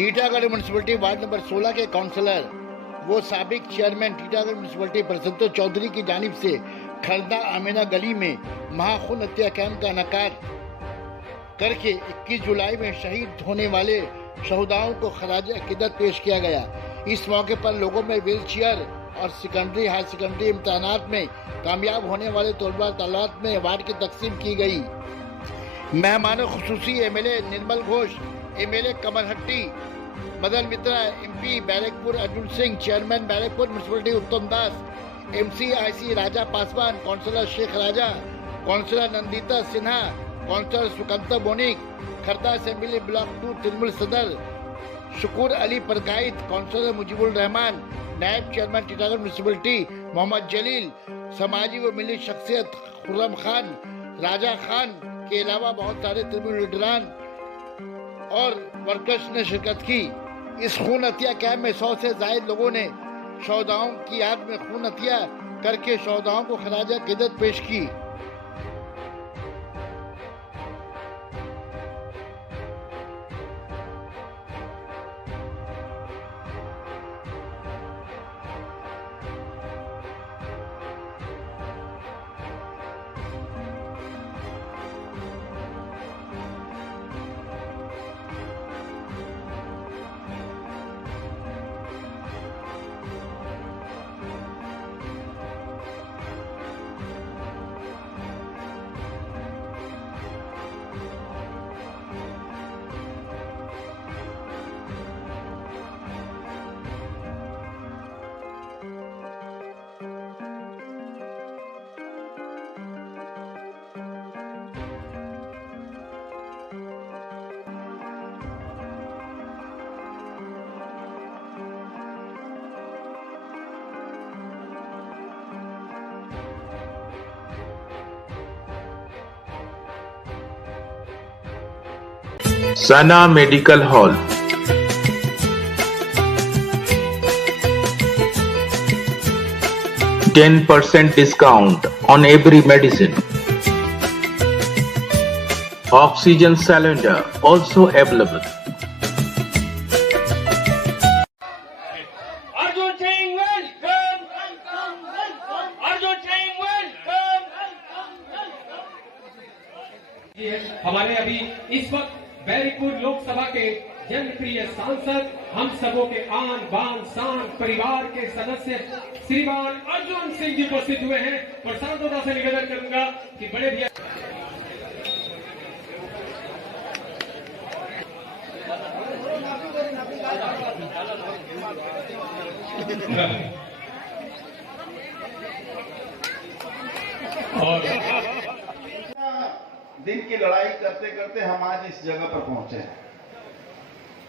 Titagarh municipality ward number 16 के counsellor वो साबिक चेयरमैन टीटागढ़ म्यूनसिपलिटी प्रसन्नतोष चौधरी की जानिब से खरदा आमिना गली में महाखून हत्या कैंप का इनेकाद करके 21 जुलाई में शहीद होने वाले शहीदों को खराज अकीदत पेश किया गया। इस मौके पर लोगों में व्हील चेयर और सेकेंडरी हायर सेकेंडरी इम्तहानात में कामयाब होने वाले तलबा तालात में अवार्ड की तकसीम की गई। मेहमान खुसूसी MLA Nirmal Ghosh, MLA Kamal Hatti, Madan Mitra, MP Barrackpore Arjun Singh, chairman Barrackpore municipality Uttam Das, MC IC Raja Paswan, councillor Sheikh Raja, councillor Nandita Sinha, councillor Sukanta Banik, Khardah assembly block 2 Trinamool सदर शुक्र अली परगाइद, काउंसलर मुजीबुर रहमान, नायब चेयरमैन टीटागढ़ म्यूनसिपलिटी मोहम्मद जलील, समाजी व मिली शख्सियत खुर्रम खान, राजा खान के अलावा बहुत सारे तिरमुल लीडरान और वर्कर्स ने शिरकत की। इस खून हत्या कैंप में 100 से ज्यादा लोगों ने शहीदों की याद में खून हत्या करके शहीदों को खराज अकीदत पेश की। Sana Medical Hall. %10 discount on every medicine. Oxygen cylinder also available. Arjun Singh welcome. Arjun Singh welcome. हमारे अभी इस वक्त बैरकपुर लोकसभा के जनप्रिय सांसद, हम सबों के आन बान शान परिवार के सदस्य श्रीमान अर्जुन सिंह जी उपस्थित हुए हैं। प्रशांतता से निवेदन करूंगा कि बड़े भैया और दिन की लड़ाई करते करते हम आज इस जगह पर पहुंचे हैं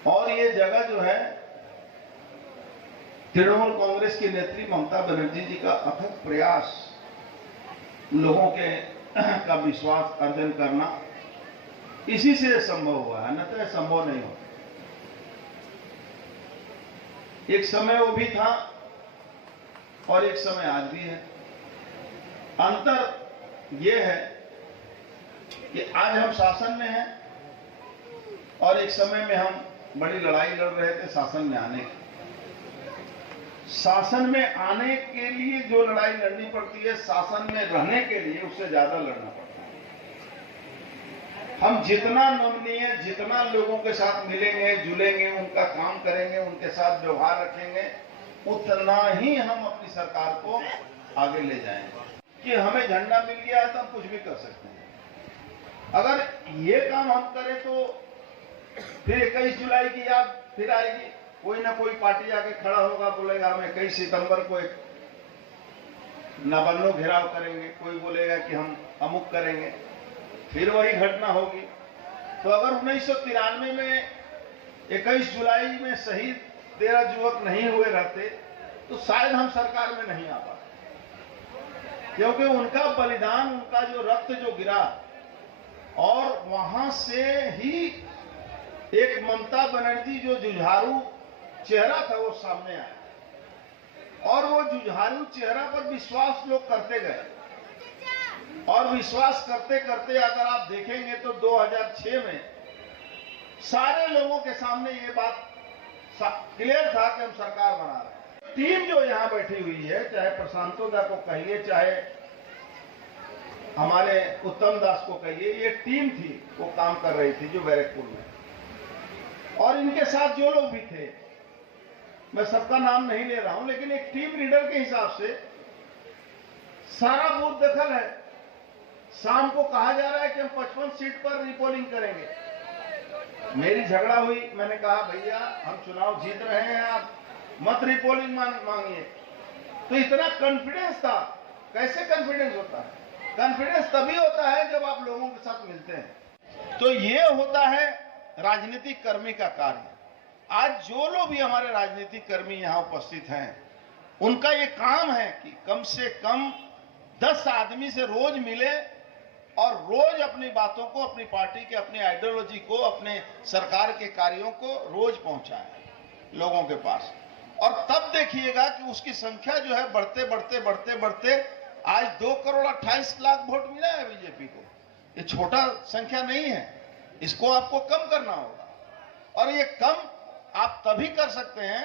और ये जगह जो है तृणमूल कांग्रेस की नेत्री ममता बनर्जी जी का अथक प्रयास, लोगों के का विश्वास अर्जन करना, इसी से संभव हुआ है, अन्यथा संभव नहीं हो। एक समय वो भी था और एक समय आज भी है। अंतर यह है कि आज हम शासन में हैं और एक समय में हम बड़ी लड़ाई लड़ रहे थे शासन में आने की। शासन में आने के लिए जो लड़ाई लड़नी पड़ती है, शासन में रहने के लिए उससे ज्यादा लड़ना पड़ता है। हम जितना नमनीय, जितना लोगों के साथ मिलेंगे जुलेंगे, उनका काम करेंगे, उनके साथ व्यवहार रखेंगे, उतना ही हम अपनी सरकार को आगे ले जाएंगे। कि हमें झंडा मिल गया है तो हम कुछ भी कर सकते हैं। अगर ये काम हम करें तो फिर 21 जुलाई की याद फिर आएगी। कोई ना कोई पार्टी आके खड़ा होगा, बोलेगा हम 21 सितंबर को एक नाबन्नो घेराव करेंगे, कोई बोलेगा कि हम अमुक करेंगे, फिर वही घटना होगी। तो अगर 1993 में 21 जुलाई में शहीद 13 युवक नहीं हुए रहते तो शायद हम सरकार में नहीं आ पाते, क्योंकि उनका बलिदान, उनका जो रक्त जो गिरा, और वहां से ही एक ममता बनर्जी जो जुझारू चेहरा था वो सामने आया और वो जुझारू चेहरा पर विश्वास लोग करते गए और विश्वास करते करते अगर आप देखेंगे तो 2006 में सारे लोगों के सामने ये बात क्लियर था कि हम सरकार बना रहे हैं। टीम जो यहाँ बैठी हुई है, चाहे प्रशांतोदा को कहिए, चाहे हमारे उत्तम दास को कहिए, ये टीम थी, वो काम कर रही थी जो बैरकपुर में, और इनके साथ जो लोग भी थे, मैं सबका नाम नहीं ले रहा हूं, लेकिन एक टीम लीडर के हिसाब से सारा बूथ दखल है। शाम को कहा जा रहा है कि हम 55 सीट पर रिपोलिंग करेंगे। मेरी झगड़ा हुई, मैंने कहा भैया हम चुनाव जीत रहे हैं, आप मत रिपोलिंग मांगिए। तो इतना कॉन्फिडेंस था। कैसे कॉन्फिडेंस होता है? कॉन्फिडेंस तभी होता है जब आप लोगों के साथ मिलते हैं। तो ये होता है राजनीतिक कर्मी का कार्य। आज जो लोग भी हमारे राजनीतिक कर्मी यहाँ उपस्थित हैं, उनका ये काम है कि कम से कम 10 आदमी से रोज मिले और रोज अपनी बातों को, अपनी पार्टी के, अपनी आइडियोलॉजी को, अपने सरकार के कार्यों को रोज पहुंचाएं लोगों के पास। और तब देखिएगा कि उसकी संख्या जो है बढ़ते बढ़ते बढ़ते बढ़ते आज 2,28,00,000 वोट मिला है बीजेपी को। ये छोटा संख्या नहीं है, इसको आपको कम करना होगा। और ये कम आप तभी कर सकते हैं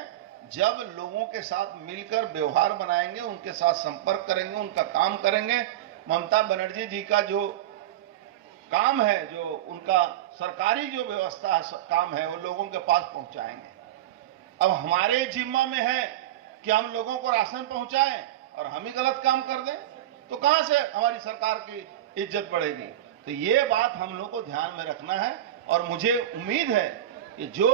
जब लोगों के साथ मिलकर व्यवहार बनाएंगे, उनके साथ संपर्क करेंगे, उनका काम करेंगे। ममता बनर्जी जी का जो काम है, जो उनका सरकारी जो व्यवस्था काम है, वो लोगों के पास पहुंचाएंगे। अब हमारे जिम्मा में है कि हम लोगों को राशन पहुंचाएं और हम ही गलत काम कर दें, तो कहां से हमारी सरकार की इज्जत बढ़ेगी? तो ये बात हम लोग को ध्यान में रखना है। और मुझे उम्मीद है कि जो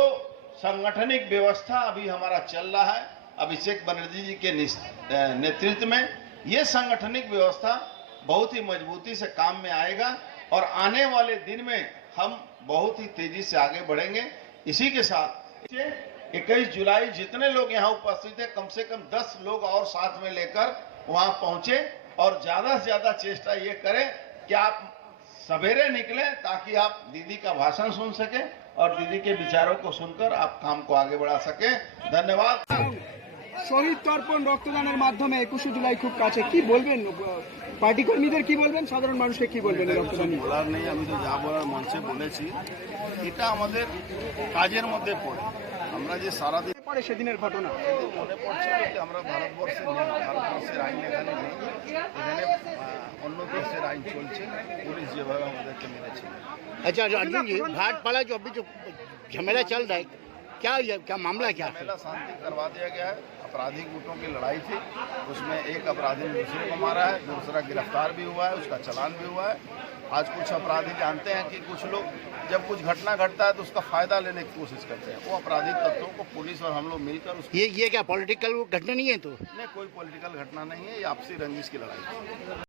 सांगठनिक व्यवस्था अभी हमारा चल रहा है अभिषेक बनर्जी जी के नेतृत्व में, ये सांगठनिक व्यवस्था बहुत ही मजबूती से काम में आएगा और आने वाले दिन में हम बहुत ही तेजी से आगे बढ़ेंगे। इसी के साथ 21 जुलाई जितने लोग यहाँ उपस्थित हैं, कम से कम 10 लोग और साथ में लेकर वहां पहुंचे और ज्यादा से ज्यादा चेष्टा ये करें कि आप सवेरे निकलें ताकि आप दीदी का भाषण सुन सकें और दीदी के विचारों को सुनकर आप काम को आगे बढ़ा सकें। धन्यवाद। শহীদ তর্পণ রক্তদানের মাধ্যমে 21 জুলাই খুব কাছে, কি বলবেন? পার্টি কর্মীদের কি বলবেন, সাধারণ মানুষকে কি বলবেন? রক্তদান বলার নেই, আমি তো যা বলার মঞ্চে বলেছি। এটা আমাদের কাজের মধ্যে পড়ে। আমরা যে সারাদিন পরে সেদিনের ঘটনা মনে পড়ছে যে আমরা ভারতবর্ষে নেই, ভারতবর্ষের আইন এখানে নেই, এখানে অন্য দেশের আইন চলছে। পুলিশ যেভাবে আমাদেরকে মেরেছে। अच्छा जो अर्जुन जी, भाटपाड़ा जो अभी जो झमेला चल रहा है, क्या मामला क्या है? झमेला शांति करवा दिया गया है। आपराधिक गुटों की लड़ाई थी, उसमें एक अपराधी ने दूसरे को मारा है, दूसरा गिरफ्तार भी हुआ है, उसका चालान भी हुआ है। आज कुछ अपराधी जानते हैं कि कुछ लोग जब कुछ घटना घटता है तो उसका फायदा लेने की कोशिश करते हैं। वो आपराधिक तत्वों को पुलिस और हम लोग मिलकर उसको ये क्या पॉलिटिकल घटना नहीं है? तो नहीं, कोई पॉलिटिकल घटना नहीं है, ये आपसी रंजिश की लड़ाई है।